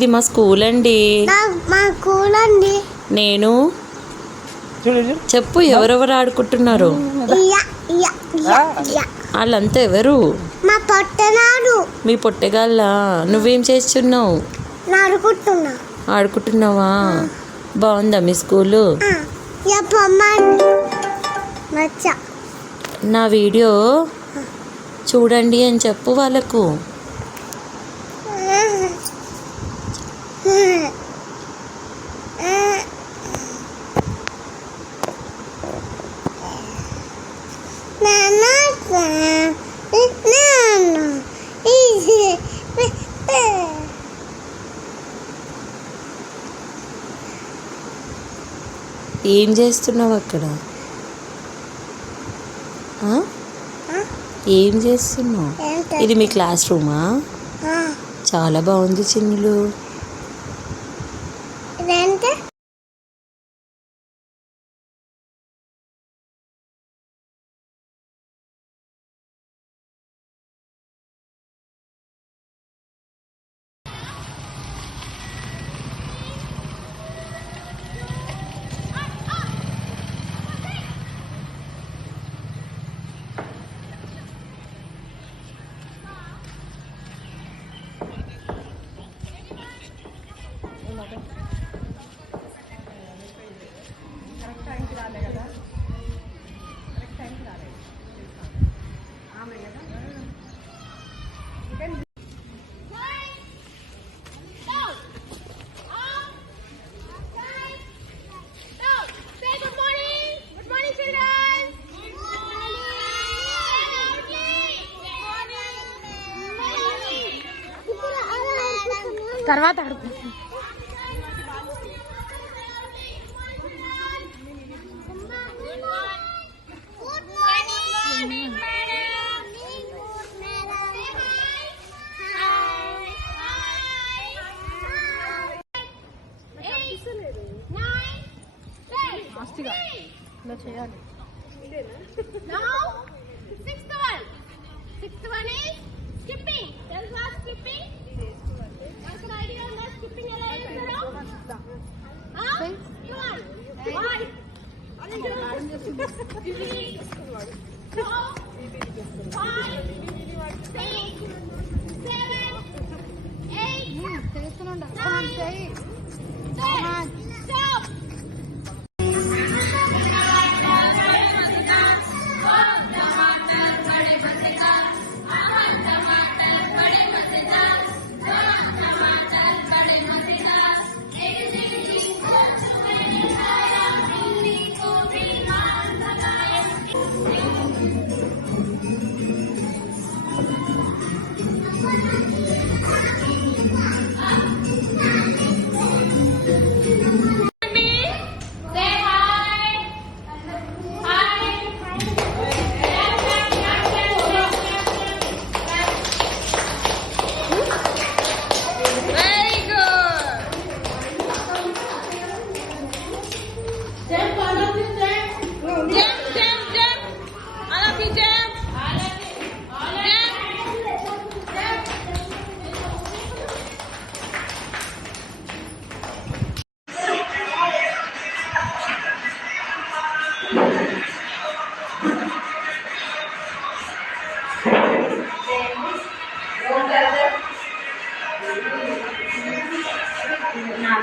ఇది మా స్కూల్ అండి. మా స్కూల్ అండి. నేను చెప్పు, ఎవరెవరు ఆడుకుంటున్నారు? వాళ్ళంతా ఎవరు? మా పొట్టనాడు. మీ పొట్టెగాళ్ళ. నువ్వేం చేస్తున్నావు? ఆడుకుంటున్నావా? బాగుందా మీ స్కూలు? నా వీడియో చూడండి అని చెప్పు వాళ్ళకు. ఏం చేస్తున్నావు అక్కడ? ఏం చేస్తున్నావు? ఇది మీ క్లాస్ రూమా? చాలా బాగుంది చిన్నులు. తర్వాత ఆడుకుంటాం. ఇలా చేయాలి. Sixth one is skipping. Tell us skipping. What's the idea on that skipping? Come on. 1, 2, 3, 4, 5, 6, 7, 8. Stop. Now